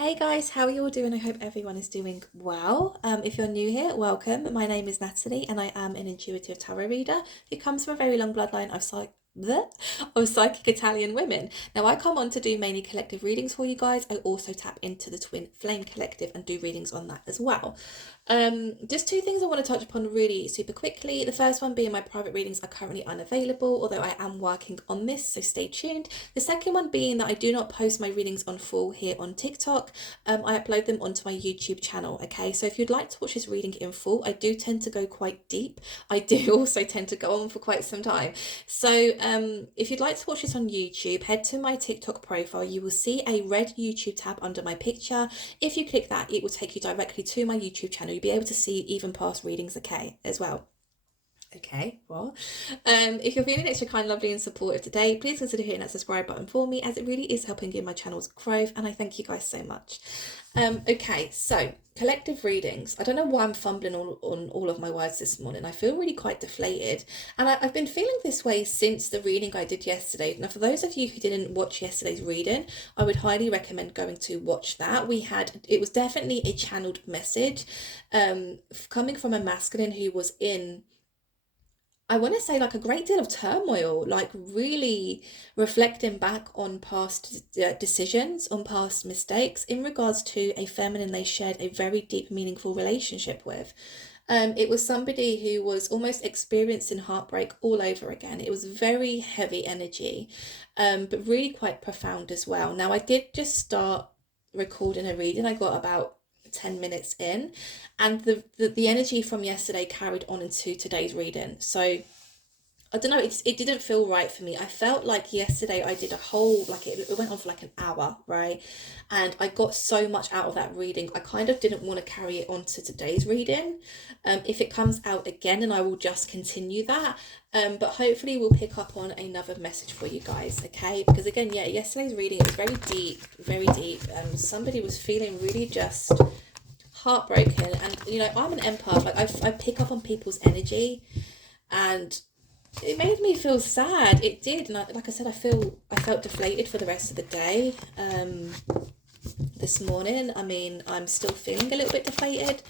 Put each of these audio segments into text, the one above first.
Hey guys, how are you all doing? I hope everyone is doing well. If you're new here, welcome. My name is Natalie and I am an intuitive tarot reader who comes from a very long bloodline of psychic Italian women. Now, I come on to do mainly collective readings for you guys. I also tap into the Twin Flame Collective and do readings on that as well. Just two things I want to touch upon really super quickly. The first one being my private readings are currently unavailable, although I am working on this, so stay tuned. The second one being that I do not post my readings on full here on TikTok. I upload them onto my YouTube channel. Okay, so if you'd like to watch this reading in full, I do tend to go quite deep. I do also tend to go on for quite some time. So if you'd like to watch this on YouTube, head to my TikTok profile. You will see a red YouTube tab under my picture. If you click that, it will take you directly to my YouTube channel. You'll be able to see even past readings, okay, as well. Okay, well, if you're feeling extra kind, lovely and supportive today, please consider hitting that subscribe button for me, as it really is helping in my channel's growth, and I thank you guys so much. Okay, so collective readings. I don't know why I'm fumbling on all of my words this morning. I feel really quite deflated, and I've been feeling this way since the reading I did yesterday. Now, for those of you who didn't watch yesterday's reading, I would highly recommend going to watch that. It was definitely a channeled message, coming from a masculine who was in, I want to say, like, a great deal of turmoil, like really reflecting back on past decisions, on past mistakes in regards to a feminine they shared a very deep, meaningful relationship with. It was somebody who was almost experiencing heartbreak all over again. It was very heavy energy, but really quite profound as well. Now, I did just start recording a reading. I got about 10 minutes in, and the energy from yesterday carried on into today's reading. So I don't know, it didn't feel right for me. I felt like yesterday I did a whole, like it went on for like an hour, right? And I got so much out of that reading. I kind of didn't want to carry it on to today's reading. If it comes out again, and I will just continue that. But hopefully we'll pick up on another message for you guys, okay? Because again, yeah, yesterday's reading was very deep, very deep. Somebody was feeling really just heartbroken, and I'm an empath. Like I pick up on people's energy, and it made me feel sad. It did, and like I said, I felt deflated for the rest of the day. This morning, I mean, I'm still feeling a little bit deflated,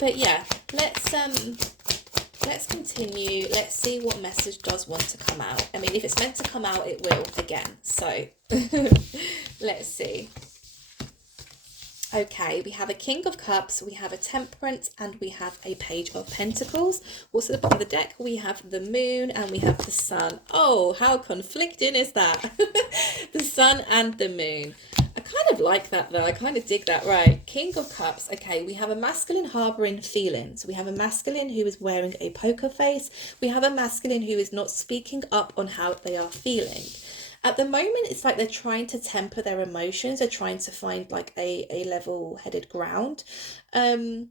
but yeah, let's continue. Let's see what message does want to come out. I mean, if it's meant to come out, it will again. So let's see. Okay, we have a King of Cups, we have a Temperance, and we have a Page of Pentacles. Also at the bottom of the deck, we have the Moon and we have the Sun. Oh, how conflicting is that? The Sun and the Moon. I kind of like that though. I kind of dig that, right? King of Cups. Okay, we have a masculine harboring feelings. We have a masculine who is wearing a poker face. We have a masculine who is not speaking up on how they are feeling. At the moment, it's like they're trying to temper their emotions. They're trying to find like a level-headed ground. The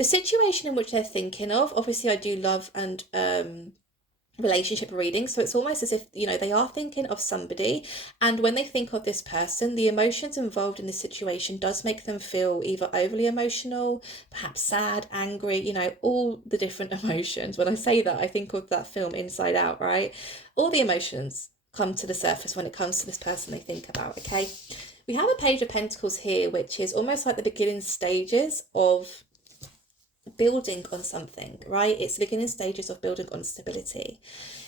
situation in which they're thinking of, obviously I do love and relationship reading, so it's almost as if they are thinking of somebody, and when they think of this person, the emotions involved in the situation does make them feel either overly emotional, perhaps sad, angry, all the different emotions. When I say that, I think of that film Inside Out, right? All the emotions come to the surface when it comes to this person they think about. Okay, we have a Page of Pentacles here, which is almost like the beginning stages of building on something, right? It's the beginning stages of building on stability.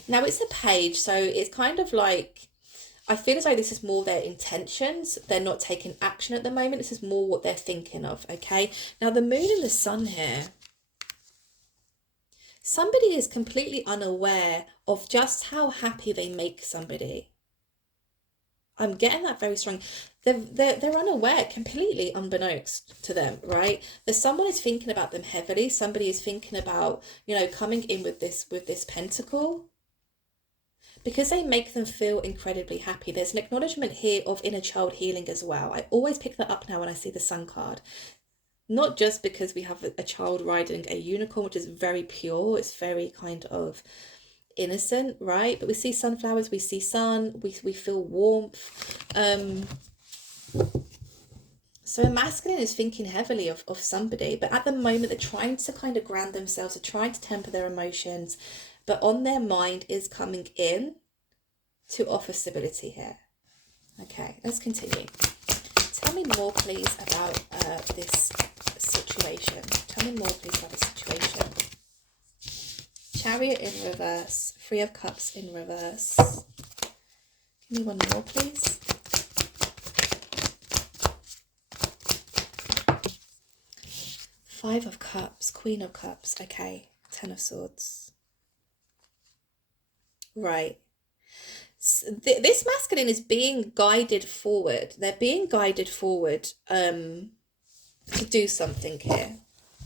Now, it's a page, so it's kind of like, I feel as though this is more their intentions. They're not taking action at the moment. This is more what they're thinking of. Okay, now the Moon and the Sun here, somebody is completely unaware of just how happy they make somebody. I'm getting that very strong. They're unaware, completely unbeknownst to them, right? That someone is thinking about them heavily. Somebody is thinking about, coming in with this pentacle, because they make them feel incredibly happy. There's an acknowledgement here of inner child healing as well. I always pick that up now when I see the Sun card. Not just because we have a child riding a unicorn, which is very pure, it's very kind of innocent, right? But we see sunflowers, we see sun, we feel warmth. So a masculine is thinking heavily of somebody, but at the moment they're trying to kind of ground themselves, they're trying to temper their emotions, but on their mind is coming in to offer stability here. Okay, let's continue. Tell me more, please, about this situation. Tell me more, please, about the situation. Chariot in reverse. Three of Cups in reverse. Give me one more, please. Five of Cups. Queen of Cups. Okay. Ten of Swords. Right. This masculine is being guided forward. They're being guided forward to do something here.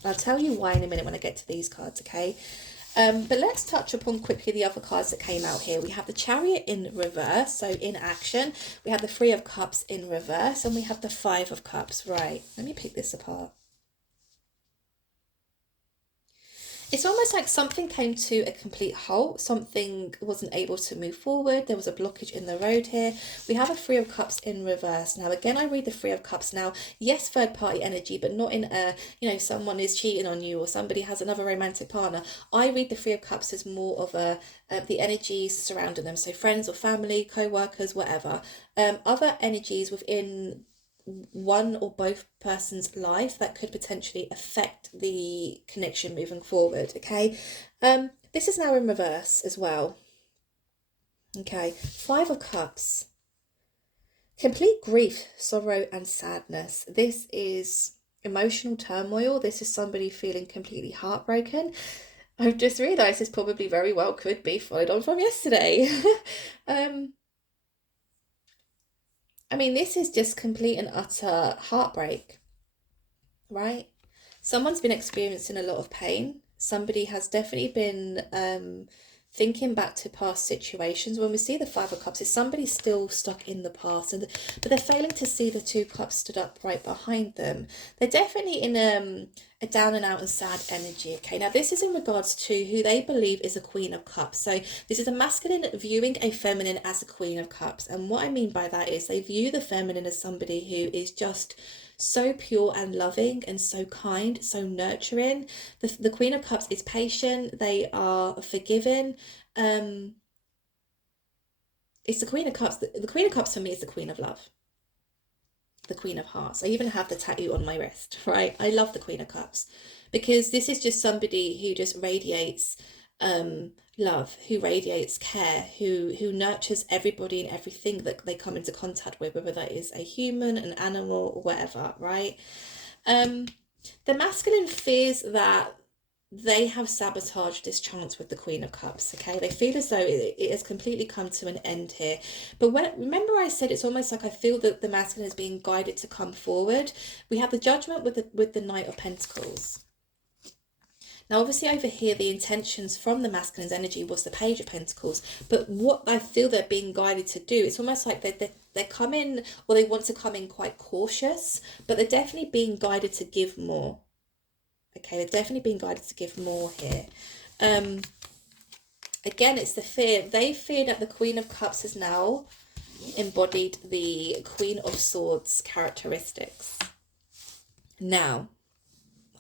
I'll tell you why in a minute when I get to these cards, okay? But let's touch upon quickly the other cards that came out here. We have the Chariot in reverse, so in action. We have the Three of Cups in reverse, and we have the Five of Cups. Right, let me pick this apart. It's almost like something came to a complete halt. Something wasn't able to move forward. There was a blockage in the road here. We have a Three of Cups in reverse. Now, again, I read the Three of Cups now. Yes, third party energy, but not in a, someone is cheating on you or somebody has another romantic partner. I read the Three of Cups as more of the energies surrounding them. So friends or family, co-workers, whatever. Other energies within one or both person's life that could potentially affect the connection moving forward. Okay, this is now in reverse as well. Okay, Five of Cups, complete grief, sorrow and sadness. This is emotional turmoil. This is somebody feeling completely heartbroken. I've just realised this probably very well could be followed on from yesterday. I mean, this is just complete and utter heartbreak, right? Someone's been experiencing a lot of pain. Somebody has definitely been thinking back to past situations. When we see the Five of Cups, it's somebody still stuck in the past, but they're failing to see the Two Cups stood up right behind them. They're definitely in a down and out and sad energy. Okay, now this is in regards to who they believe is a Queen of Cups. So this is a masculine viewing a feminine as a Queen of Cups, and what I mean by that is they view the feminine as somebody who is just so pure and loving and so kind, so nurturing. The Queen of Cups is patient. They are forgiving. It's the Queen of Cups. The Queen of Cups for me is the Queen of Love, the Queen of Hearts. I even have the tattoo on my wrist, right? I love the Queen of Cups because this is just somebody who just radiates love, who radiates care, who nurtures everybody and everything that they come into contact with, whether that is a human, an animal, or whatever, right? The masculine fears that they have sabotaged this chance with the Queen of Cups. Okay, they feel as though it has completely come to an end here. But remember I said it's almost like I feel that the masculine is being guided to come forward. We have the Judgment with the Knight of Pentacles. Now, obviously, over here, the intentions from the masculine's energy was the Page of Pentacles. But what I feel they're being guided to do, it's almost like they come in, or they want to come in quite cautious, but they're definitely being guided to give more. Okay, they're definitely being guided to give more here. Again, it's the fear. They fear that the Queen of Cups has now embodied the Queen of Swords characteristics. Now,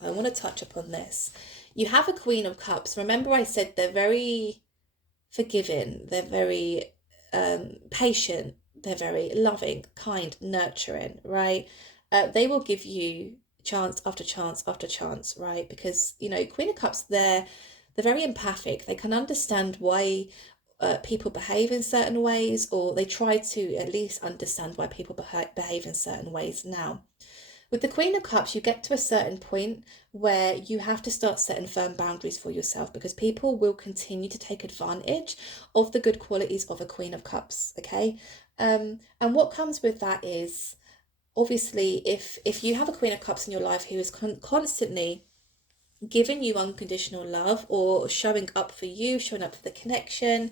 I want to touch upon this. You have a Queen of Cups. Remember I said they're very forgiving. They're very patient. They're very loving, kind, nurturing, right? They will give you chance after chance after chance, right? Because, Queen of Cups, they're very empathic. They can understand why people behave in certain ways, or they try to at least understand why people behave in certain ways. Now, with the Queen of Cups, you get to a certain point where you have to start setting firm boundaries for yourself, because people will continue to take advantage of the good qualities of a Queen of Cups, okay? And what comes with that is, obviously, if you have a Queen of Cups in your life who is constantly giving you unconditional love, or showing up for you, showing up for the connection,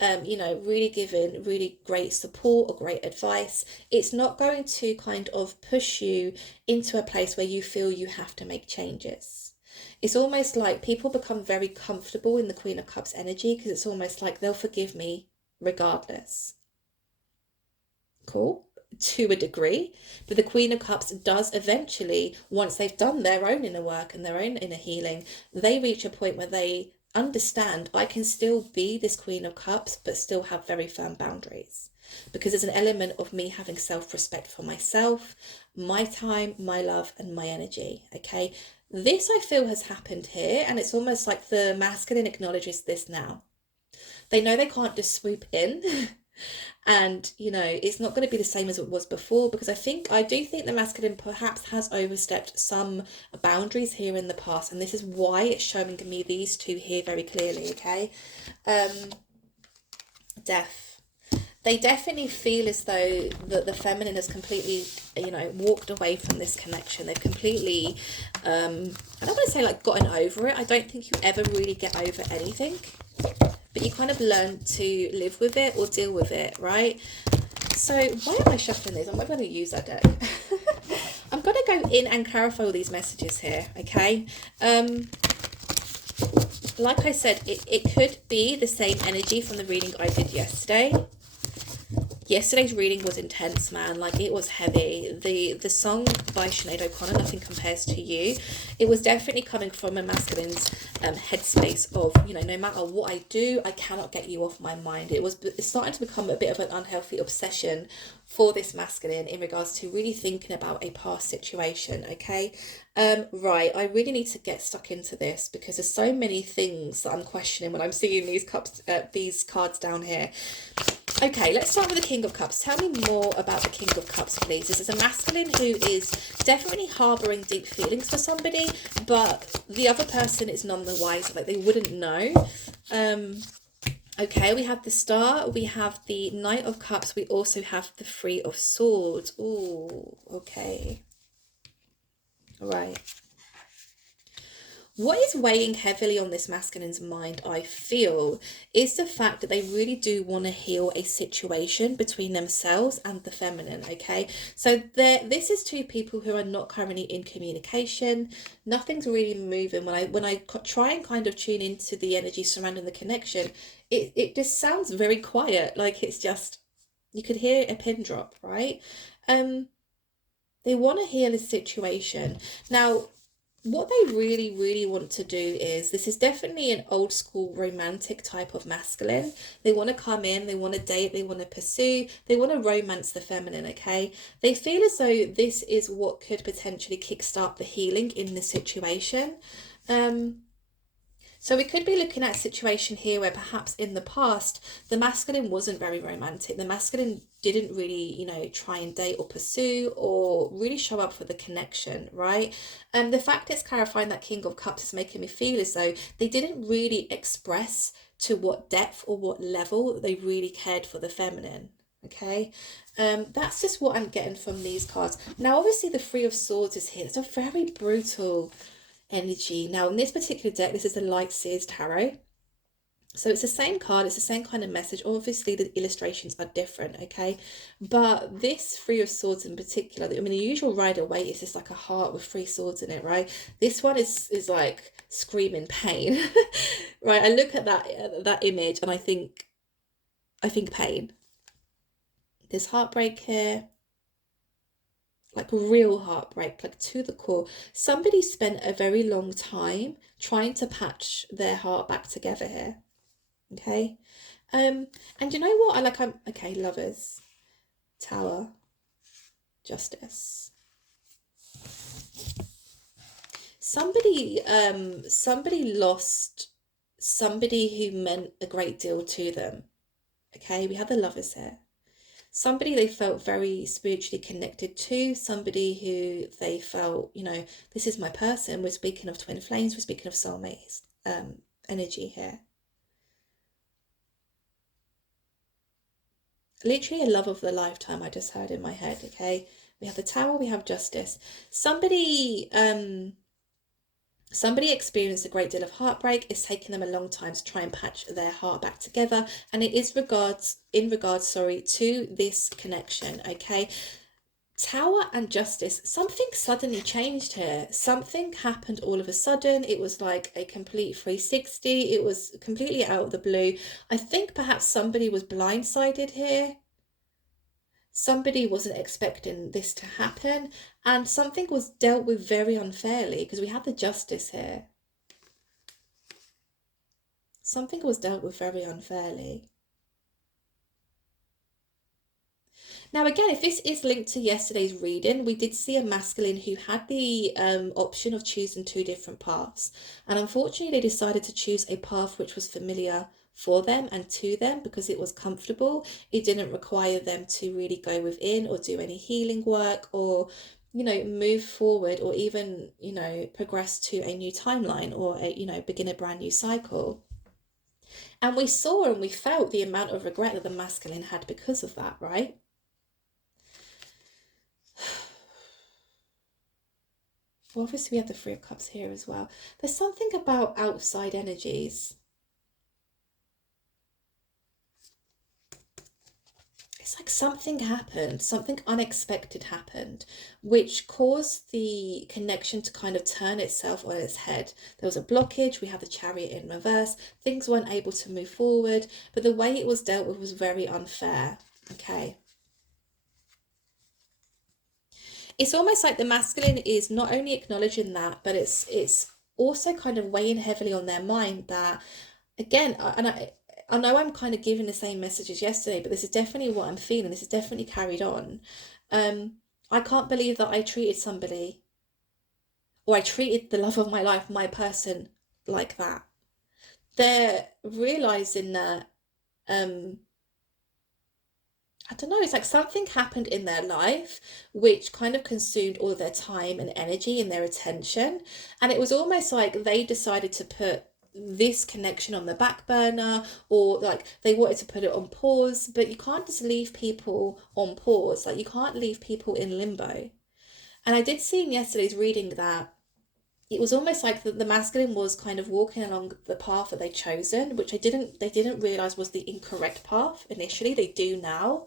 really giving really great support or great advice, it's not going to kind of push you into a place where you feel you have to make changes. It's almost like people become very comfortable in the Queen of Cups energy, because it's almost like they'll forgive me regardless. Cool. To a degree, but the Queen of Cups does eventually, once they've done their own inner work and their own inner healing, they reach a point where they understand, I can still be this Queen of Cups but still have very firm boundaries. because there's an element of me having self-respect for myself, my time, my love, and my energy. Okay, this I feel has happened here, and it's almost like the masculine acknowledges this now. They know they can't just swoop in and it's not going to be the same as it was before, because I do think the masculine perhaps has overstepped some boundaries here in the past, and this is why it's showing me these two here very clearly. Okay, death. They definitely feel as though the feminine has completely walked away from this connection. They've completely I don't want to say like gotten over it. I don't think you ever really get over anything, but you kind of learn to live with it or deal with it, right? So why am I shuffling this? I'm not going to use that deck. I'm going to go in and clarify all these messages here, okay? Like I said, it could be the same energy from the reading I did yesterday. Yesterday's reading was intense, man. Like, it was heavy. The song by Sinead O'Connor, Nothing Compares to You, it was definitely coming from a masculine's headspace of, no matter what I do, I cannot get you off my mind. It's starting to become a bit of an unhealthy obsession for this masculine in regards to really thinking about a past situation. Okay, right, I really need to get stuck into this because there's so many things that I'm questioning when I'm seeing these cards down here. Okay, let's start with the King of Cups. Tell me more about the King of Cups, please. This is a masculine who is definitely harbouring deep feelings for somebody, but the other person is none the wiser. Like, they wouldn't know. Okay, we have the Star. We have the Knight of Cups. We also have the Three of Swords. Ooh, okay. All right. What is weighing heavily on this masculine's mind, I feel, is the fact that they really do want to heal a situation between themselves and the feminine, okay? So this is two people who are not currently in communication. Nothing's really moving. When I try and kind of tune into the energy surrounding the connection, it just sounds very quiet. Like, it's just, you could hear a pin drop, right? They want to heal a situation. Now, what they really, really want to do is, this is definitely an old school romantic type of masculine. They want to come in, they want to date, they want to pursue, they want to romance the feminine, okay? They feel as though this is what could potentially kickstart the healing in the situation. So we could be looking at a situation here where perhaps in the past, the masculine wasn't very romantic. The masculine didn't really, try and date or pursue or really show up for the connection, right? And the fact it's clarifying that King of Cups is making me feel as though they didn't really express to what depth or what level they really cared for the feminine. Okay, that's just what I'm getting from these cards. Now, obviously, the Three of Swords is here. It's a very brutal energy. Now, in this particular deck, this is the Light Seers Tarot. So it's the same card, it's the same kind of message. Obviously, the illustrations are different, okay? But this Three of Swords in particular, I mean, the usual Rider-Waite is just like a heart with three swords in it, right? This one is like screaming pain, right? I look at that image and I think pain. There's heartbreak here. Like real heartbreak, like to the core. Somebody spent a very long time trying to patch their heart back together here. Okay. And you know what? I'm okay, Lovers, Tower, Justice. Somebody lost somebody who meant a great deal to them. Okay, we have the Lovers here. Somebody they felt very spiritually connected to, somebody who they felt, this is my person. We're speaking of twin flames, we're speaking of soulmates energy here. Literally a love of the lifetime, I just heard in my head, okay? We have the Tower, we have Justice. Somebody experienced a great deal of heartbreak. It's taken them a long time to try and patch their heart back together, and it is in regards to this connection, okay? Tower and Justice, something suddenly changed here. Something happened all of a sudden. It was like a complete 360. It was completely out of the blue. I think perhaps somebody was blindsided here. Somebody wasn't expecting this to happen, and something was dealt with very unfairly, because we had the Justice here. Something was dealt with very unfairly. Now, again, if this is linked to yesterday's reading, we did see a masculine who had the option of choosing two different paths. And unfortunately, they decided to choose a path which was familiar for them and to them because it was comfortable. It didn't require them to really go within or do any healing work or, move forward or even, progress to a new timeline or, begin a brand new cycle. And we saw and we felt the amount of regret that the masculine had because of that, right? Well, obviously we have the Three of Cups here as well. There's something about outside energies. It's like something happened, something unexpected happened, which caused the connection to kind of turn itself on its head. There was a blockage, we had the Chariot in reverse, things weren't able to move forward, but the way it was dealt with was very unfair, okay? It's almost like the masculine is not only acknowledging that, but it's also kind of weighing heavily on their mind that, again, I know I'm kind of giving the same message as yesterday, but this is definitely what I'm feeling. This is definitely carried on. I can't believe that I treated somebody, or I treated the love of my life, my person, like that. They're realizing that I don't know, it's like something happened in their life which kind of consumed all of their time and energy and their attention. And it was almost like they decided to put this connection on the back burner, or like they wanted to put it on pause. But you can't just leave people on pause, like you can't leave people in limbo. And I did see in yesterday's reading that it was almost like the masculine was kind of walking along the path that they'd chosen, which they didn't realize was the incorrect path initially. They do now.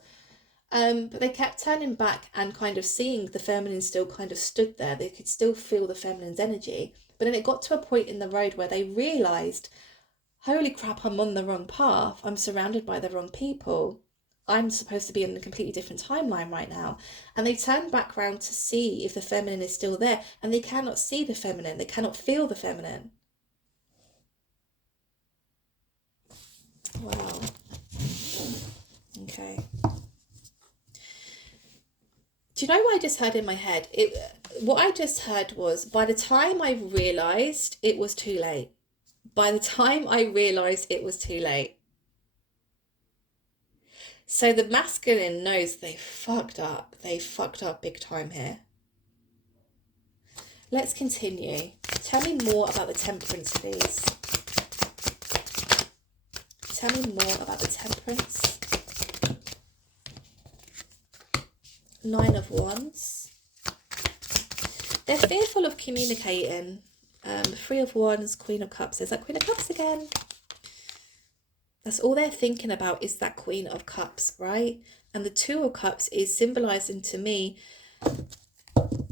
But they kept turning back and kind of seeing the feminine still kind of stood there. They could still feel the feminine's energy. But then it got to a point in the road where they realised, holy crap, I'm on the wrong path. I'm surrounded by the wrong people. I'm supposed to be in a completely different timeline right now. And they turned back round to see if the feminine is still there. And they cannot see the feminine. They cannot feel the feminine. Wow. Okay. Do you know what I just heard in my head? What I just heard was, by the time I realised it was too late. By the time I realised it was too late. So the masculine knows they fucked up. They fucked up big time here. Let's continue. Tell me more about the Temperance, please. Tell me more about the Temperance. Nine of Wands. They're fearful of communicating. Three of Wands, Queen of Cups. There's that Queen of Cups again. That's all they're thinking about is that Queen of Cups, right? And the Two of Cups is symbolizing to me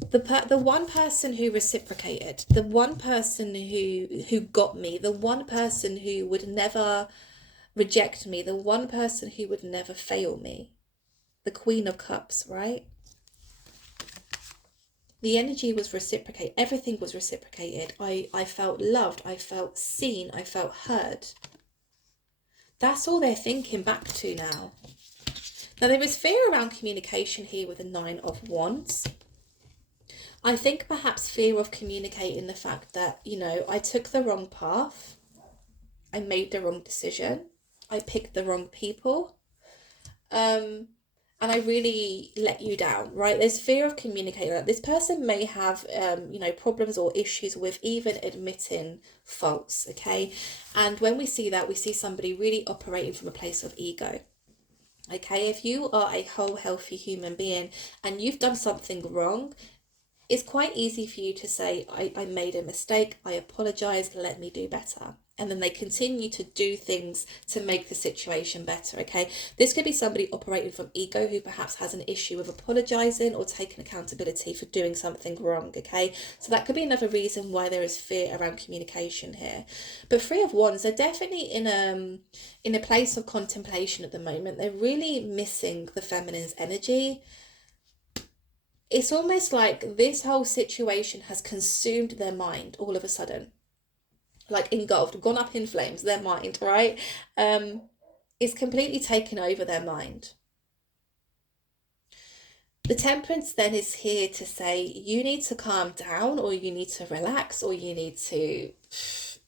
the one person who reciprocated, the one person who got me, the one person who would never reject me, the one person who would never fail me. The Queen of Cups, right? The energy was reciprocated. Everything was reciprocated. I felt loved. I felt seen. I felt heard. That's all they're thinking back to now. Now, there is fear around communication here with the Nine of Wands. I think perhaps fear of communicating the fact that, I took the wrong path. I made the wrong decision. I picked the wrong people. And I really let you down, right? There's fear of communicating that. This person may have, problems or issues with even admitting faults, okay? And when we see that, we see somebody really operating from a place of ego. Okay, if you are a whole, healthy human being and you've done something wrong, it's quite easy for you to say, I made a mistake, I apologise, let me do better. And then they continue to do things to make the situation better, okay? This could be somebody operating from ego who perhaps has an issue with apologising or taking accountability for doing something wrong, okay? So that could be another reason why there is fear around communication here. But Three of Wands, they're definitely in a place of contemplation at the moment. They're really missing the feminine's energy. It's almost like this whole situation has consumed their mind all of a sudden. Like engulfed, gone up in flames, their mind, right? It's completely taken over their mind. The Temperance then is here to say you need to calm down, or you need to relax, or you need to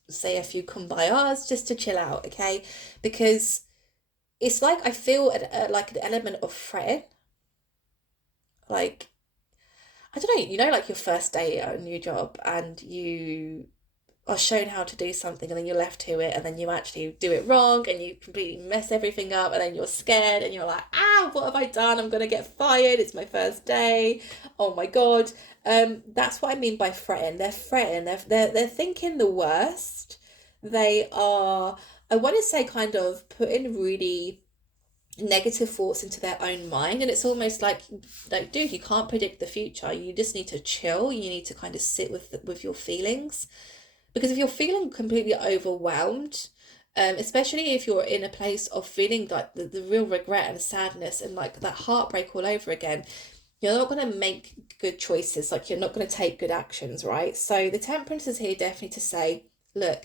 say a few kumbayas just to chill out, okay? Because it's like I feel like an element of fretting. Like, I don't know, you know, like your first day at a new job and you are shown how to do something and then you're left to it and then you actually do it wrong and you completely mess everything up and then you're scared and you're like, ah, what have I done? I'm gonna get fired. It's my first day. Oh my God. That's what I mean by fretting. They're fretting. They're thinking the worst. They are, I want to say, kind of putting really negative thoughts into their own mind, and it's almost like dude, you can't predict the future. You just need to chill. You need to kind of sit with your feelings, because if you're feeling completely overwhelmed, especially if you're in a place of feeling like the real regret and sadness and like that heartbreak all over again, you're not going to make good choices. Like, you're not going to take good actions, right? So the Temperance is here definitely to say, look,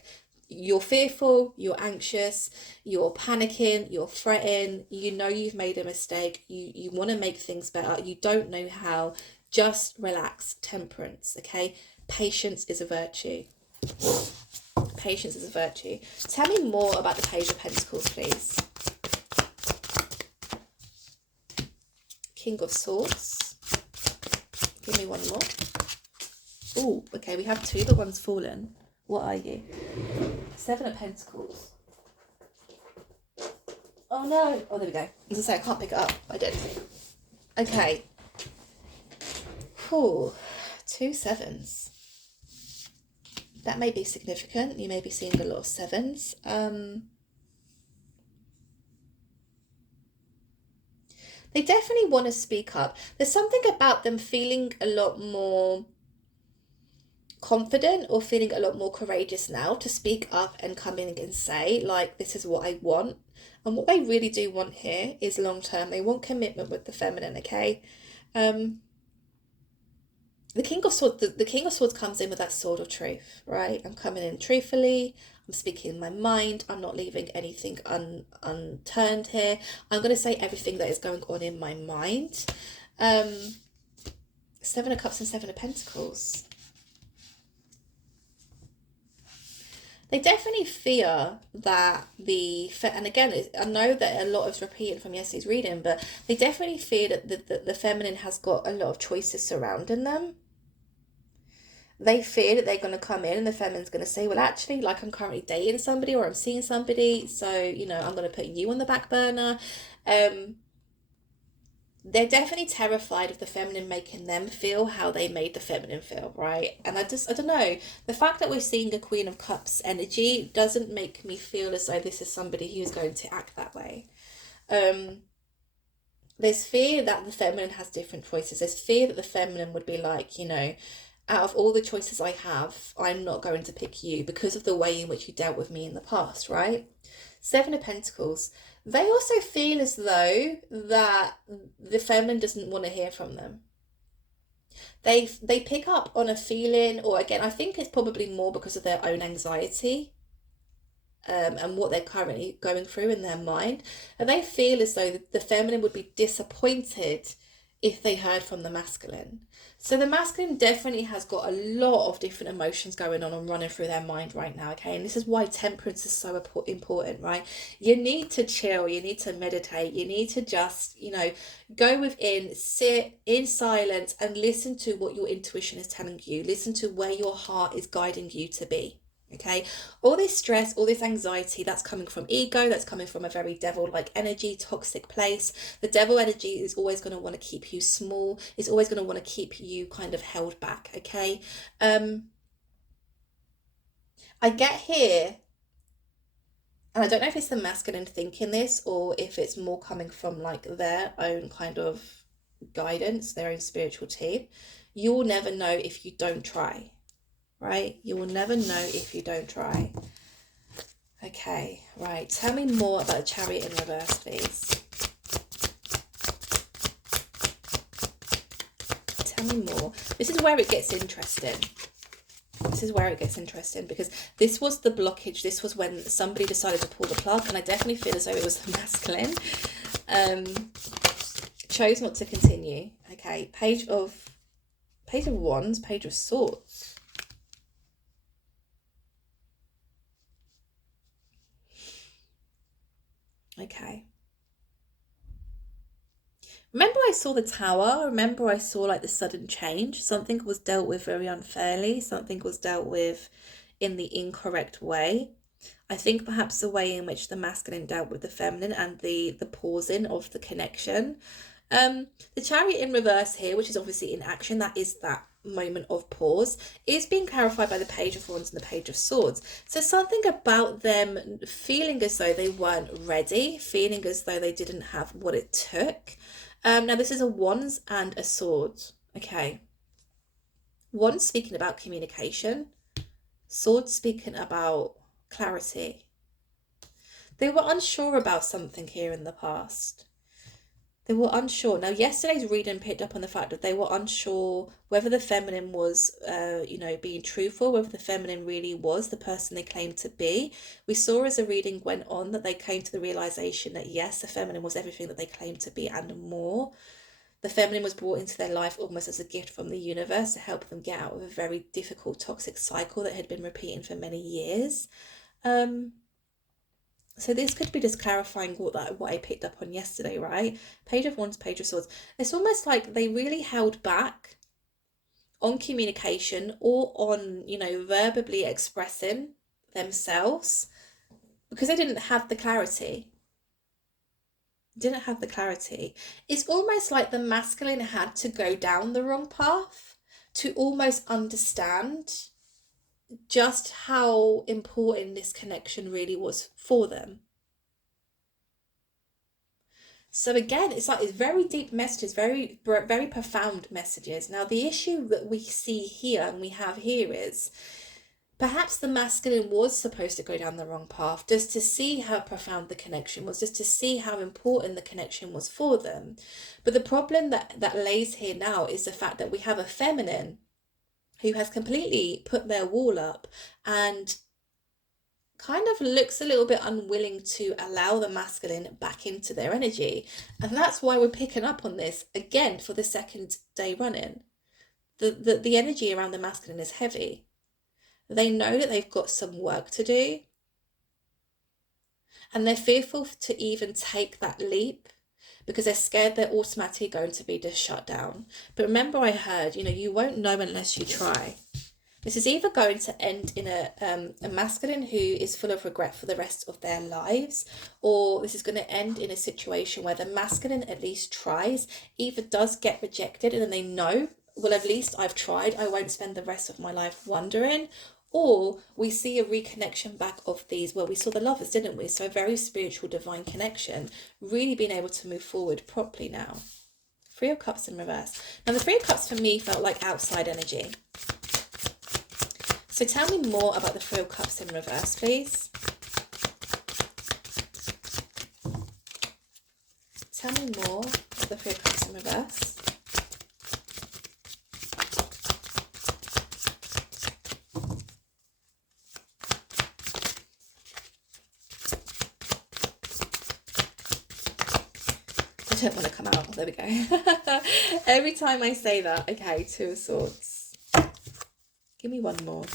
you're fearful, you're anxious, you're panicking, you're fretting, you know you've made a mistake, you want to make things better, you don't know how. Just relax. Temperance, okay? Patience is a virtue. Patience is a virtue. Tell me more about the Page of Pentacles, please. King of Swords. Give me one more. Oh, okay, we have two, but one's fallen. What are you? Seven of Pentacles. Oh no. Oh, there we go. As I say, I can't pick it up. I did. Okay. Cool. 2 sevens. That may be significant. You may be seeing a lot of sevens. They definitely want to speak up. There's something about them feeling a lot more confident or feeling a lot more courageous now to speak up and come in and say, like, this is what I want. And what they really do want here is long term. They want commitment with the feminine, okay? The King of Swords, the King of Swords comes in with that sword of truth, right? I'm coming in truthfully. I'm speaking my mind. I'm not leaving anything unturned here. I'm going to say everything that is going on in my mind. Seven of Cups and Seven of Pentacles. They definitely fear that and again, I know that a lot is repeating from yesterday's reading, but they definitely fear that the feminine has got a lot of choices surrounding them. They fear that they're going to come in and the feminine's going to say, well, actually, like, I'm currently dating somebody or I'm seeing somebody, so, you know, I'm going to put you on the back burner. They're definitely terrified of the feminine making them feel how they made the feminine feel, right? And I don't know, the fact that we're seeing a Queen of Cups energy doesn't make me feel as though this is somebody who's going to act that way. There's fear that the feminine has different choices. There's fear that the feminine would be like, you know, out of all the choices I have, I'm not going to pick you because of the way in which you dealt with me in the past, right? Seven of Pentacles. They also feel as though that the feminine doesn't want to hear from them. They pick up on a feeling, or again, I think it's probably more because of their own anxiety and what they're currently going through in their mind. And they feel as though the feminine would be disappointed if they heard from the masculine. So the masculine definitely has got a lot of different emotions going on and running through their mind right now, okay? And this is why temperance is so important, right? You need to chill, you need to meditate, you need to just, you know, go within, sit in silence and listen to what your intuition is telling you. Listen to where your heart is guiding you to be. Okay, all this stress, all this anxiety, that's coming from ego, that's coming from a very devil-like energy, toxic place. The devil energy is always going to want to keep you small. It's always going to want to keep you kind of held back, okay? I get here, and I don't know if it's the masculine thinking this or if it's more coming from like their own kind of guidance, their own spiritual team. You will never know if you don't try. Right? You will never know if you don't try. Okay, right. Tell me more about the Chariot in reverse, please. Tell me more. This is where it gets interesting. This is where it gets interesting because this was the blockage. This was when somebody decided to pull the plug, and I definitely feel as though it was the masculine. Chose not to continue. Okay, Page of Wands, Page of Swords. Okay. Remember I saw the Tower? Remember I saw like the sudden change? Something was dealt with very unfairly. Something was dealt with in the incorrect way. I think perhaps the way in which the masculine dealt with the feminine and the pausing of the connection. The Chariot in reverse here, which is obviously in action, that is that moment of pause, is being clarified by the Page of Wands and the Page of Swords. So something about them feeling as though they weren't ready, feeling as though they didn't have what it took. Now this is a Wands and a Swords. Okay. Wands speaking about communication, Swords speaking about clarity. They were unsure about something here in the past. They were unsure. Now, yesterday's reading picked up on the fact that they were unsure whether the feminine was, being truthful, whether the feminine really was the person they claimed to be. We saw as the reading went on that they came to the realization that yes, the feminine was everything that they claimed to be and more. The feminine was brought into their life almost as a gift from the universe to help them get out of a very difficult toxic cycle that had been repeating for many years. So this could be just clarifying what I picked up on yesterday, right? Page of Wands, Page of Swords. It's almost like they really held back on communication or on, verbally expressing themselves because they didn't have the clarity. It's almost like the masculine had to go down the wrong path to almost understand just how important this connection really was for them. So again, it's very deep messages, very very profound messages. Now the issue that we see here and we have here is perhaps the masculine was supposed to go down the wrong path just to see how profound the connection was, just to see how important the connection was for them. But the problem that lays here now is the fact that we have a feminine who has completely put their wall up and kind of looks a little bit unwilling to allow the masculine back into their energy. And that's why we're picking up on this again for the second day running. The energy around the masculine is heavy. They know that they've got some work to do. And they're fearful to even take that leap because they're scared they're automatically going to be just shut down. But remember I heard, you won't know unless you try. This is either going to end in a masculine who is full of regret for the rest of their lives, or this is going to end in a situation where the masculine at least tries, either does get rejected and then they know, well, at least I've tried, I won't spend the rest of my life wondering, or we see a reconnection back of these, well, we saw the lovers, didn't we? So a very spiritual, divine connection, really being able to move forward properly now. Three of Cups in reverse. Now the Three of Cups for me felt like outside energy. So tell me more about the Three of Cups in reverse, please. Tell me more about the Three of Cups in reverse. I don't want to come out. Oh, there we go. Every time I say that, okay, Two of Swords. Give me one more.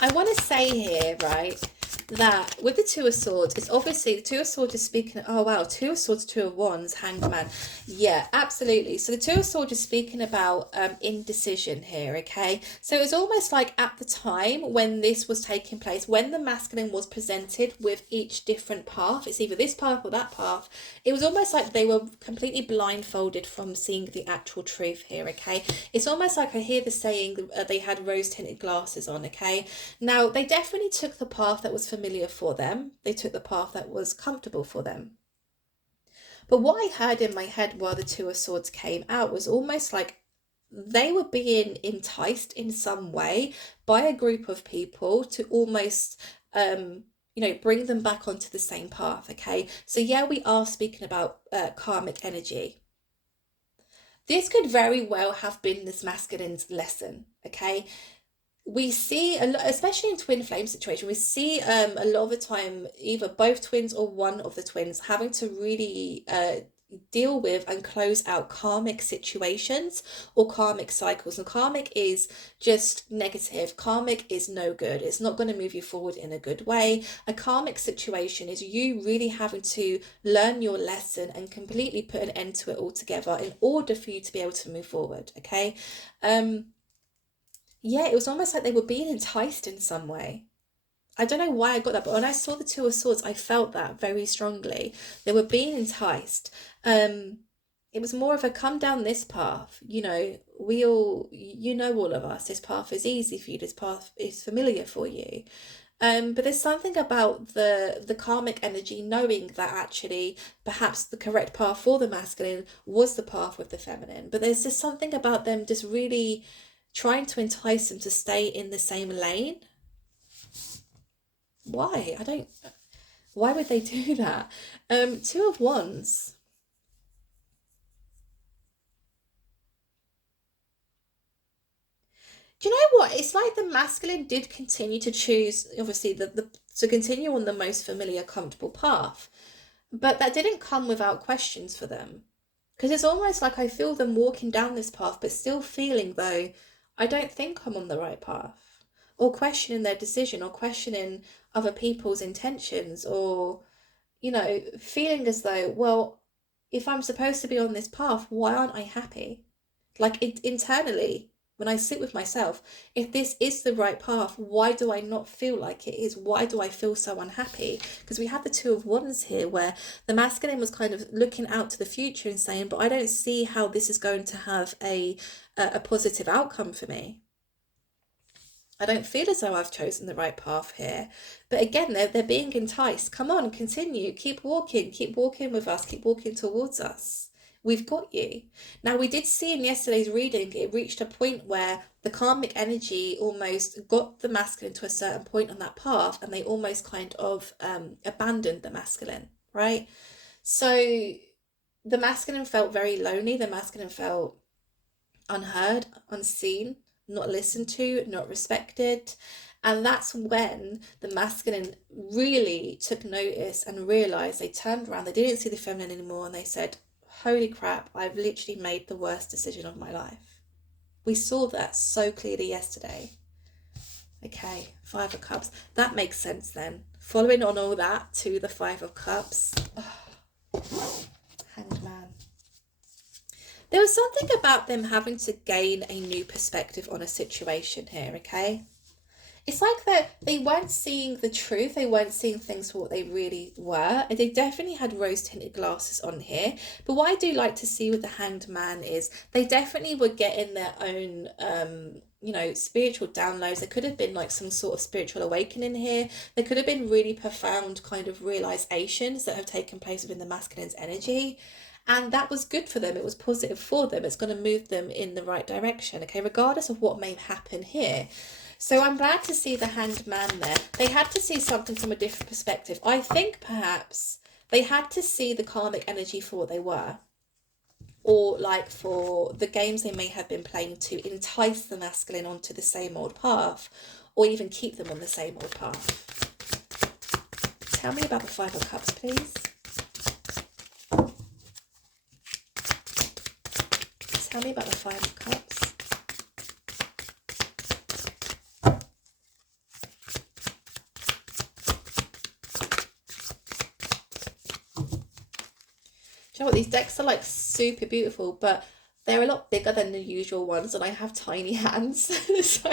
I want to say here, right, that with the Two of Swords, it's obviously the Two of Swords is speaking, oh wow, Two of Swords, Two of Wands, Hanged Man. Yeah, absolutely. So the Two of Swords is speaking about indecision here, okay? So it was almost like at the time when this was taking place, when the masculine was presented with each different path, it's either this path or that path, it was almost like they were completely blindfolded from seeing the actual truth here, okay? It's almost like I hear the saying they had rose-tinted glasses on, okay? Now, they definitely took the path that was familiar for them. They took the path that was comfortable for them. But what I heard in my head while the Two of Swords came out was almost like they were being enticed in some way by a group of people to almost, bring them back onto the same path, okay? So yeah, we are speaking about karmic energy. This could very well have been this masculine's lesson, okay? we see a lot, especially in twin flame situation, we see a lot of the time either both twins or one of the twins having to really deal with and close out karmic situations or karmic cycles. And karmic is just negative. Karmic is no good. It's not going to move you forward in a good way. A karmic situation is you really having to learn your lesson and completely put an end to it altogether in order for you to be able to move forward. Okay. Yeah, it was almost like they were being enticed in some way. I don't know why I got that, but when I saw the Two of Swords, I felt that very strongly. They were being enticed. It was more of a come down this path. You know, we all, you know, all of us, this path is easy for you, this path is familiar for you. But there's something about the karmic energy knowing that actually perhaps the correct path for the masculine was the path with the feminine. But there's just something about them just really trying to entice them to stay in the same lane. Why? I don't. Why would they do that? Two of Wands. Do you know what? It's like the masculine did continue to choose, obviously, the to continue on the most familiar, comfortable path, but that didn't come without questions for them. Because it's almost like I feel them walking down this path, but still feeling though, I don't think I'm on the right path, or questioning their decision, or questioning other people's intentions, or feeling as though, well, if I'm supposed to be on this path, why aren't I happy? Like internally, when I sit with myself, if this is the right path, why do I not feel like it is? Why do I feel so unhappy? Because we have the Two of Wands here where the masculine was kind of looking out to the future and saying, but I don't see how this is going to have a positive outcome for me. I don't feel as though I've chosen the right path here. But again, they're being enticed. Come on, continue. Keep walking with us. Keep walking towards us. We've got you. Now, we did see in yesterday's reading, it reached a point where the karmic energy almost got the masculine to a certain point on that path, and they almost kind of abandoned the masculine, right? So the masculine felt very lonely. The masculine felt unheard, unseen, not listened to, not respected. And that's when the masculine really took notice and realized. They turned around, they didn't see the feminine anymore, and they said, holy crap, I've literally made the worst decision of my life. We saw that so clearly yesterday. Okay, Five of Cups. That makes sense then. Following on all that to the Five of Cups. Oh, Hanged Man. There was something about them having to gain a new perspective on a situation here, okay? It's like that they weren't seeing the truth. They weren't seeing things for what they really were. And they definitely had rose-tinted glasses on here. But what I do like to see with the Hanged Man is they definitely were getting their own, spiritual downloads. There could have been like some sort of spiritual awakening here. There could have been really profound kind of realizations that have taken place within the masculine's energy. And that was good for them. It was positive for them. It's going to move them in the right direction, okay, regardless of what may happen here. So I'm glad to see the Hanged Man there. They had to see something from a different perspective. I think perhaps they had to see the karmic energy for what they were, or like for the games they may have been playing to entice the masculine onto the same old path, or even keep them on the same old path. Tell me about the Five of Cups, please. Tell me about the Five of Cups. You know what, these decks are like super beautiful, but they're a lot bigger than the usual ones, and I have tiny hands, so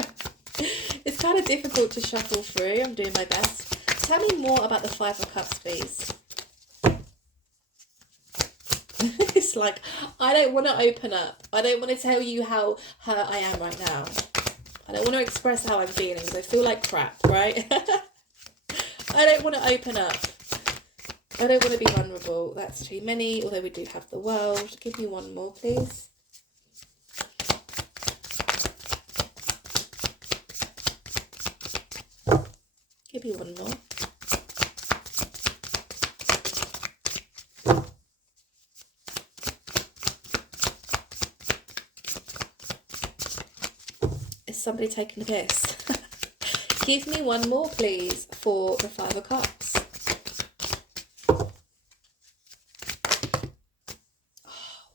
it's kind of difficult to shuffle through. I'm doing my best. Tell me more about the Five of Cups, please. It's like, I don't want to open up. I don't want to tell you how hurt I am right now. I don't want to express how I'm feeling because I feel like crap, right? I don't want to open up. I don't want to be vulnerable. That's too many, although we do have the World. Give me one more, please. Give me one more. Is somebody taking a piss? Give me one more, please, for the Five of Cups. Oh,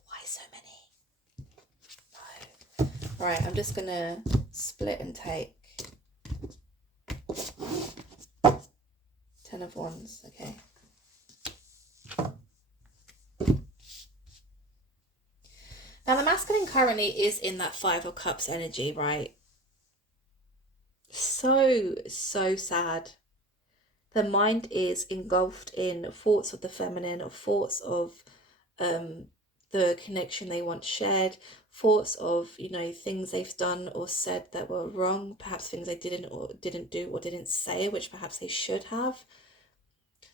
why so many? No. All right, I'm just going to split and take 10 of Wands, okay. Now, the masculine currently is in that Five of Cups energy, right? So sad. The mind is engulfed in thoughts of the feminine, or thoughts of the connection they once shared, thoughts of, you know, things they've done or said that were wrong, perhaps things they didn't do or didn't say, which perhaps they should have.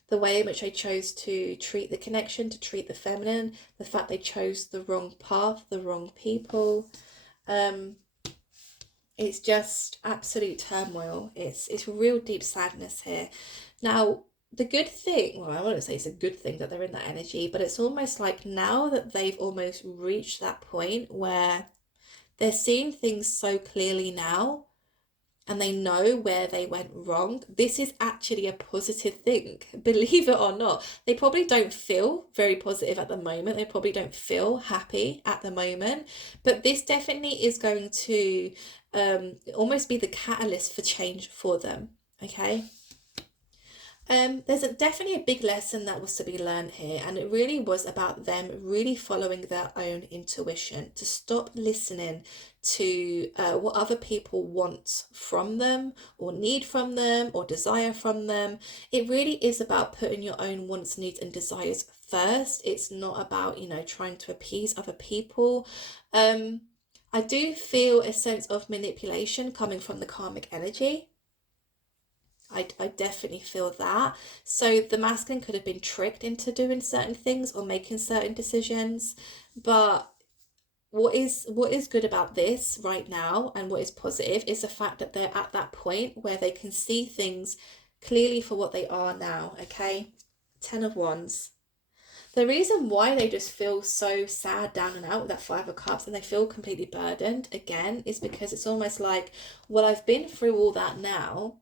The way in which they chose to treat the connection, to treat the feminine, the fact they chose the wrong path, the wrong people. It's just absolute turmoil. It's real deep sadness here. Now, the good thing, well, I wouldn't say it's a good thing that they're in that energy, but it's almost like now that they've almost reached that point where they're seeing things so clearly now, and they know where they went wrong. This is actually a positive thing, believe it or not. They probably don't feel very positive at the moment. They probably don't feel happy at the moment. But this definitely is going to almost be the catalyst for change for them, okay? There's definitely a big lesson that was to be learned here, and it really was about them really following their own intuition, to stop listening to what other people want from them, or need from them, or desire from them. It really is about putting your own wants, needs, and desires first. It's not about, you know, trying to appease other people. I do feel a sense of manipulation coming from the karmic energy. I definitely feel that. So the masculine could have been tricked into doing certain things or making certain decisions. But what is good about this right now, and what is positive, is the fact that they're at that point where they can see things clearly for what they are now, okay? 10 of Wands. The reason why they just feel so sad, down and out with that Five of Cups, and they feel completely burdened again, is because it's almost like, well, I've been through all that now.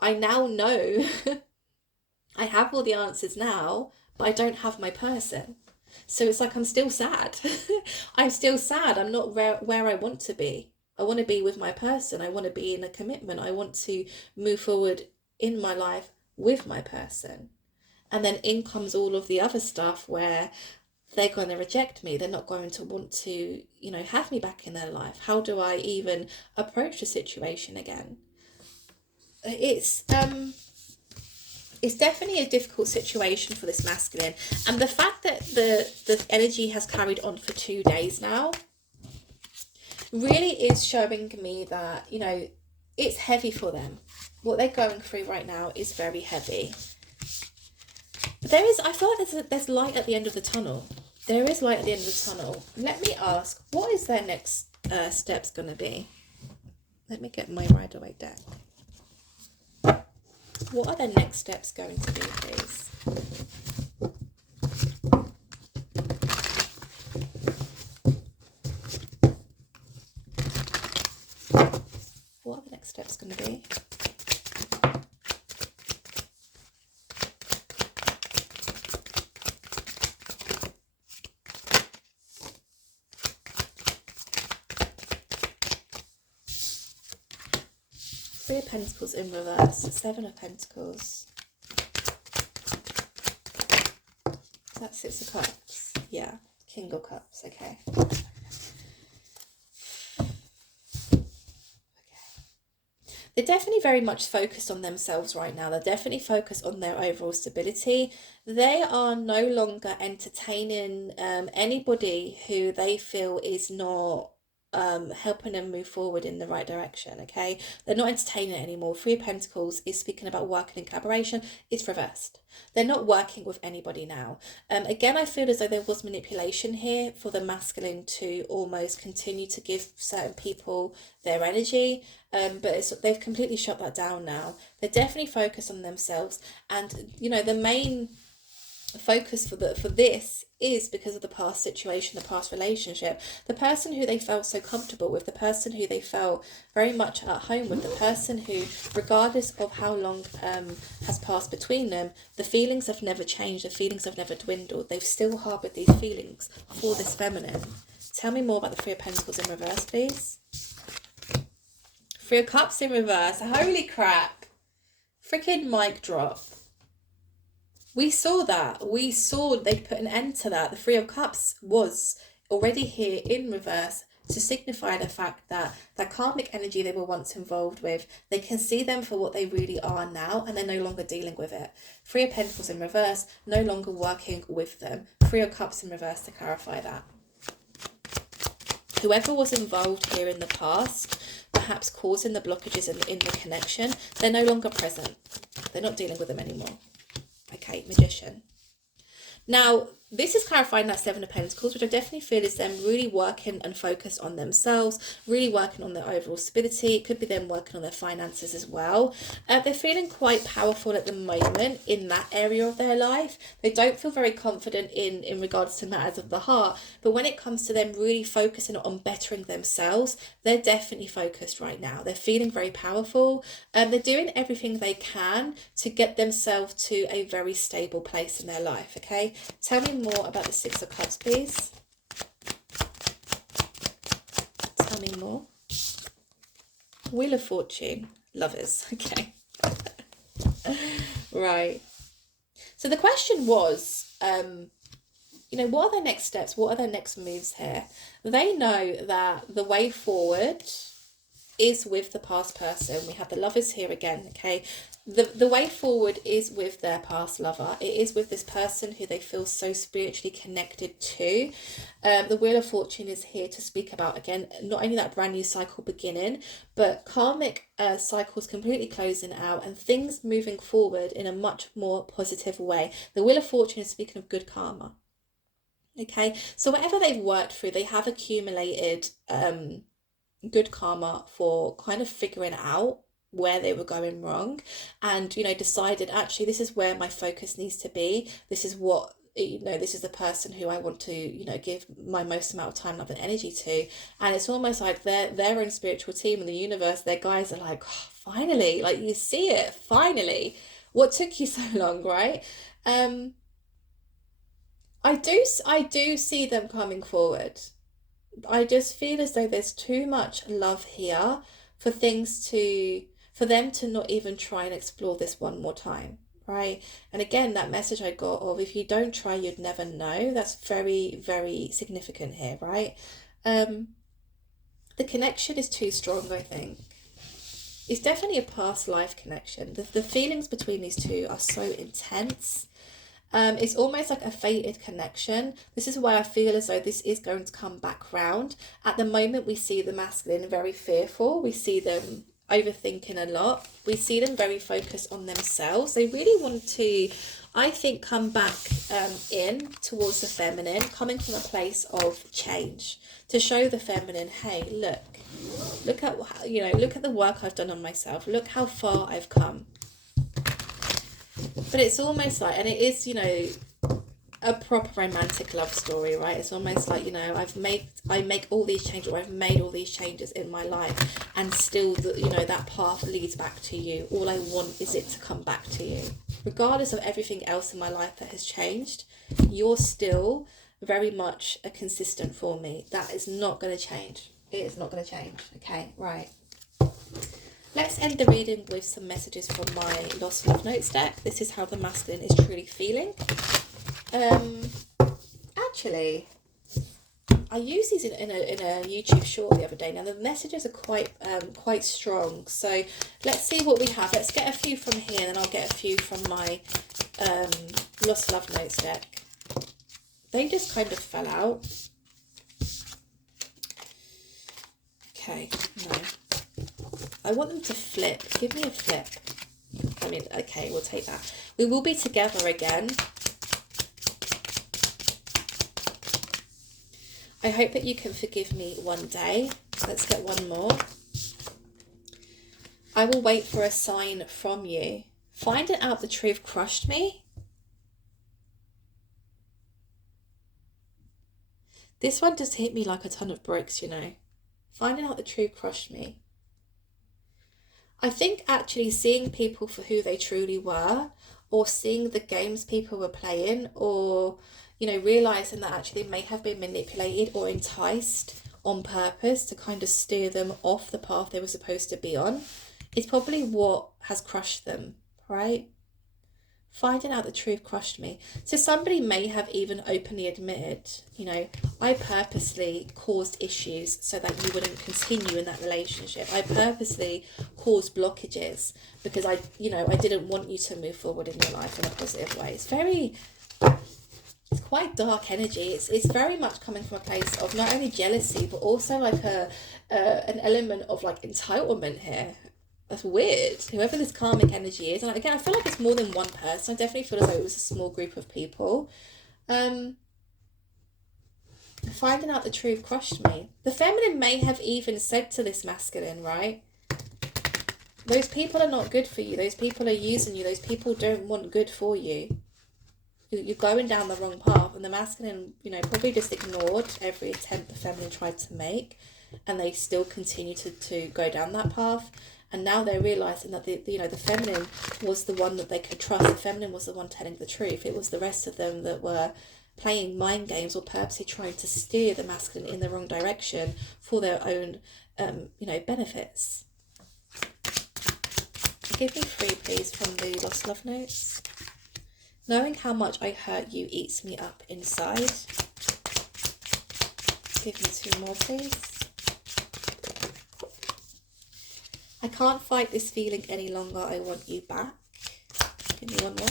I now know I have all the answers now, but I don't have my person. So it's like I'm still sad. I'm still sad. I'm not where I want to be. I want to be with my person. I want to be in a commitment. I want to move forward in my life with my person. And then in comes all of the other stuff where they're going to reject me. They're not going to want to, you know, have me back in their life. How do I even approach the situation again? It's definitely a difficult situation for this masculine, and the fact that the energy has carried on for 2 days now really is showing me that, you know, it's heavy for them. What they're going through right now is very heavy. But I feel like there's light at the end of the tunnel. There is light at the end of the tunnel. Let me ask, what is their next steps going to be? Let me get my Rider-Waite deck. What are the next steps going to be, please? What are the next steps going to be? Three of Pentacles in reverse, Seven of Pentacles. That's Six of Cups. Yeah, King of Cups, okay. They're definitely very much focused on themselves right now. They're definitely focused on their overall stability. They are no longer entertaining anybody who they feel is not helping them move forward in the right direction, okay? They're not entertaining it anymore. Three of Pentacles is speaking about working in collaboration. It's reversed. They're not working with anybody now. Again, I feel as though there was manipulation here for the masculine to almost continue to give certain people their energy, but they've completely shut that down now. They're definitely focused on themselves, and, you know, the main focus for this is because of the past situation, the past relationship, the person who they felt so comfortable with, the person who they felt very much at home with, the person who, regardless of how long has passed between them, the feelings have never changed, the feelings have never dwindled. They've still harboured these feelings for this feminine. Tell me more about the Three of Pentacles in reverse, please. Three of Cups in reverse. Holy crap. Freaking mic drop. We saw that. We saw they'd put an end to that. The Three of Cups was already here in reverse to signify the fact that that karmic energy they were once involved with, they can see them for what they really are now, and they're no longer dealing with it. Three of Pentacles in reverse, no longer working with them. Three of Cups in reverse to clarify that. Whoever was involved here in the past, perhaps causing the blockages in the connection, they're no longer present. They're not dealing with them anymore. Okay, Magician. Now, this is clarifying that Seven of Pentacles, which I definitely feel is them really working and focused on themselves, really working on their overall stability. It could be them working on their finances as well. They're feeling quite powerful at the moment in that area of their life. They don't feel very confident in regards to matters of the heart, but when it comes to them really focusing on bettering themselves, they're definitely focused right now. They're feeling very powerful. They're doing everything they can to get themselves to a very stable place in their life, okay? Tell me more about the Six of Cups, please. Tell me more. Wheel of Fortune. Lovers. Okay. Right. So the question was, you know, what are their next steps? What are their next moves here? They know that the way forward is with the past person. We have the Lovers here again, okay? The way forward is with their past lover. It is with this person who they feel so spiritually connected to. The Wheel of Fortune is here to speak about, again, not only that brand new cycle beginning, but karmic cycles completely closing out and things moving forward in a much more positive way. The Wheel of Fortune is speaking of good karma. Okay, so whatever they've worked through, they have accumulated good karma for kind of figuring out where they were going wrong, and, you know, decided, actually, this is where my focus needs to be. This is what, you know, this is the person who I want to, you know, give my most amount of time, love and energy to. And it's almost like their own spiritual team in the universe, their guys are like, oh, finally, like, you see it, finally. What took you so long, right? I do see them coming forward. I just feel as though there's too much love here for them to not even try and explore this one more time, right? And again, that message I got of, if you don't try, you'd never know, that's very, very significant here, right? The connection is too strong, I think. It's definitely a past life connection. The feelings between these two are so intense. It's almost like a fated connection. This is why I feel as though this is going to come back round. At the moment, we see the masculine very fearful. We see them overthinking a lot. We see them very focused on themselves. They really want to, I think, come back in towards the feminine, coming from a place of change, to show the feminine, hey, look at, you know, look at the work I've done on myself. Look how far I've come. But it's almost like, and it is, you know, a proper romantic love story, right? It's almost like, you know, I make all these changes, or I've made all these changes in my life, and still, you know, that path leads back to you. All I want is it to come back to you. Regardless of everything else in my life that has changed, you're still very much a consistent for me. That is not going to change. It is not going to change. Okay, right. Let's end the reading with some messages from my Lost Love Notes deck. This is how the masculine is truly feeling. Actually, I used these in a YouTube short the other day. Now the messages are quite strong. So let's see what we have. Let's get a few from here, and then I'll get a few from my Lost Love Notes deck. They just kind of fell out. Okay, no. I want them to flip. Give me a flip. I mean, okay, we'll take that. We will be together again. I hope that you can forgive me one day. Let's get one more. I will wait for a sign from you. Finding out the truth crushed me. This one just hit me like a ton of bricks, you know. Finding out the truth crushed me. I think actually seeing people for who they truly were, or seeing the games people were playing, or, you know, realizing that actually they may have been manipulated or enticed on purpose to kind of steer them off the path they were supposed to be on, is probably what has crushed them, right? Finding out the truth crushed me. So somebody may have even openly admitted, you know, I purposely caused issues so that you wouldn't continue in that relationship. I purposely caused blockages because I didn't want you to move forward in your life in a positive way. It's quite dark energy. It's very much coming from a place of not only jealousy, but also like an element of like entitlement here. That's weird. Whoever this karmic energy is, and again, I feel like it's more than one person. I definitely feel as though it was a small group of people. Finding out the truth crushed me. The feminine may have even said to this masculine, right? Those people are not good for you. Those people are using you. Those people don't want good for you. You're going down the wrong path. And the masculine, you know, probably just ignored every attempt the feminine tried to make, and they still continue to go down that path. And now they're realizing that the feminine was the one that they could trust. The feminine was the one telling the truth. It was the rest of them that were playing mind games or purposely trying to steer the masculine in the wrong direction for their own, benefits. Give me 3, please, from the Lost Love Notes. Knowing how much I hurt you eats me up inside. Give me 2 more, please. I can't fight this feeling any longer. I want you back. Give me 1 more.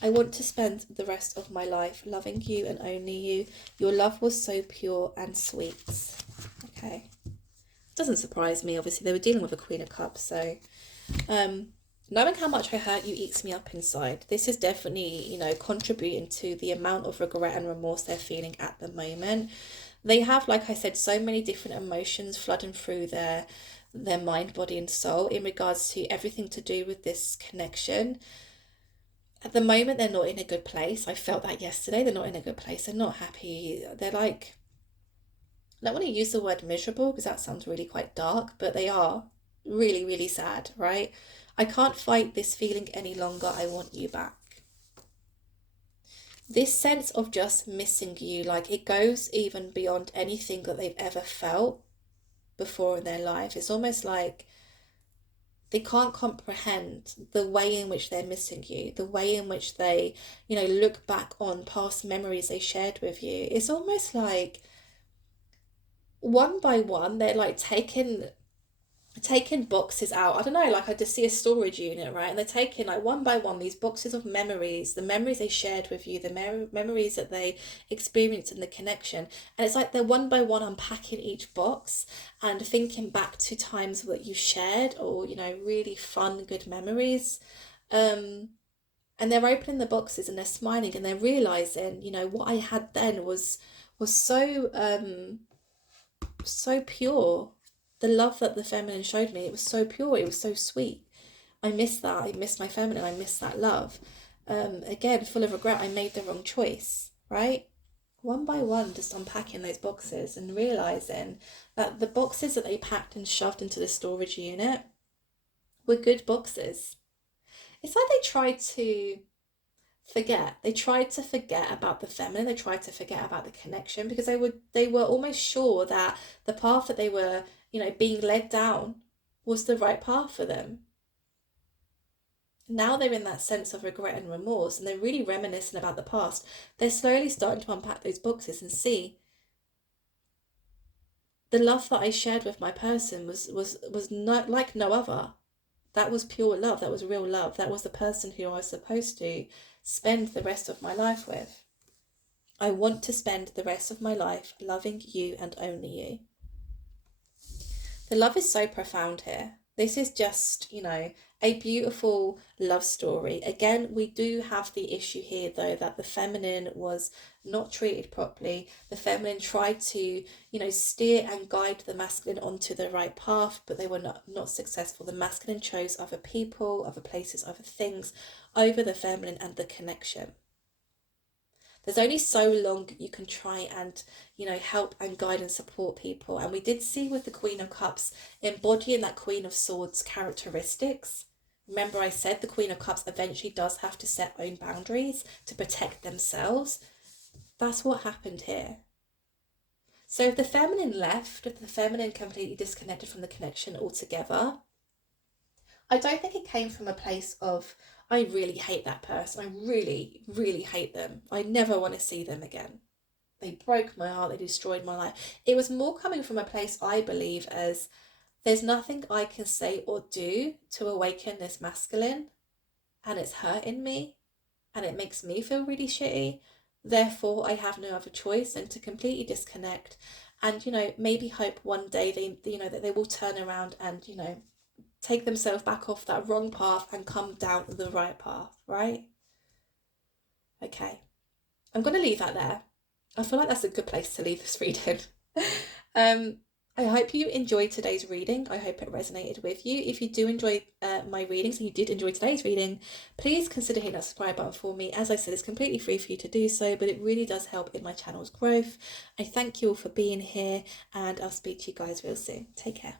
I want to spend the rest of my life loving you and only you. Your love was so pure and sweet. Okay. Doesn't surprise me, obviously. They were dealing with a Queen of Cups, so... knowing how much I hurt you eats me up inside. This is definitely, you know, contributing to the amount of regret and remorse they're feeling at the moment. They have, like I said, so many different emotions flooding through their mind, body and soul in regards to everything to do with this connection. At the moment, they're not in a good place. I felt that yesterday. They're not in a good place. They're not happy. They're like... I don't want to use the word miserable because that sounds really quite dark, but they are really, really sad, right? I can't fight this feeling any longer. I want you back. This sense of just missing you, like it goes even beyond anything that they've ever felt before in their life. It's almost like they can't comprehend the way in which they're missing you, the way in which they, you know, look back on past memories they shared with you. It's almost like one by one, they're like taking boxes out. I don't know, like I just see a storage unit, right? And they're taking like one by one these boxes of memories, the memories they shared with you, the memories that they experienced in the connection. And it's like they're one by one unpacking each box and thinking back to times that you shared or, you know, really fun, good memories. And they're opening the boxes and they're smiling and they're realizing, you know, what I had then was so pure. The love that the feminine showed me, it was so pure, it was so sweet. I miss that. I miss my feminine. I miss that love. Again, full of regret, I made the wrong choice, right? One by one, just unpacking those boxes and realizing that the boxes that they packed and shoved into the storage unit were good boxes. It's like they tried to forget. They tried to forget about the feminine. They tried to forget about the connection because they were almost sure that the path that they were, you know, being led down was the right path for them. Now they're in that sense of regret and remorse and they're really reminiscing about the past. They're slowly starting to unpack those boxes and see the love that I shared with my person was not like no other. That was pure love. That was real love. That was the person who I was supposed to spend the rest of my life with. I want to spend the rest of my life loving you and only you. The love is so profound here. This is just, you know, A beautiful love story. Again, we do have the issue here though that the feminine was not treated properly. The feminine tried to, steer and guide the masculine onto the right path, but they were not successful. The masculine chose other people, other places, other things over the feminine and the connection. There's only so long you can try and, help and guide and support people. And we did see with the Queen of Cups embodying that Queen of Swords characteristics. Remember, I said the Queen of Cups eventually does have to set own boundaries to protect themselves. That's what happened here. So if the feminine left, if the feminine completely disconnected from the connection altogether, I don't think it came from a place of, I really hate that person. I really, really hate them. I never want to see them again. They broke my heart. They destroyed my life. It was more coming from a place, I believe, as there's nothing I can say or do to awaken this masculine, and it's hurting me, and it makes me feel really shitty. Therefore, I have no other choice than to completely disconnect and, maybe hope one day that they will turn around and, take themselves back off that wrong path and come down the right path, right? Okay, I'm going to leave that there. I feel like that's a good place to leave this reading. um, I hope you enjoyed today's reading. I hope it resonated with you. If you do enjoy my readings, and you did enjoy today's reading, please consider hitting that subscribe button for me. As I said, it's completely free for you to do so, but it really does help in my channel's growth. I thank you all for being here, and I'll speak to you guys real soon. Take care.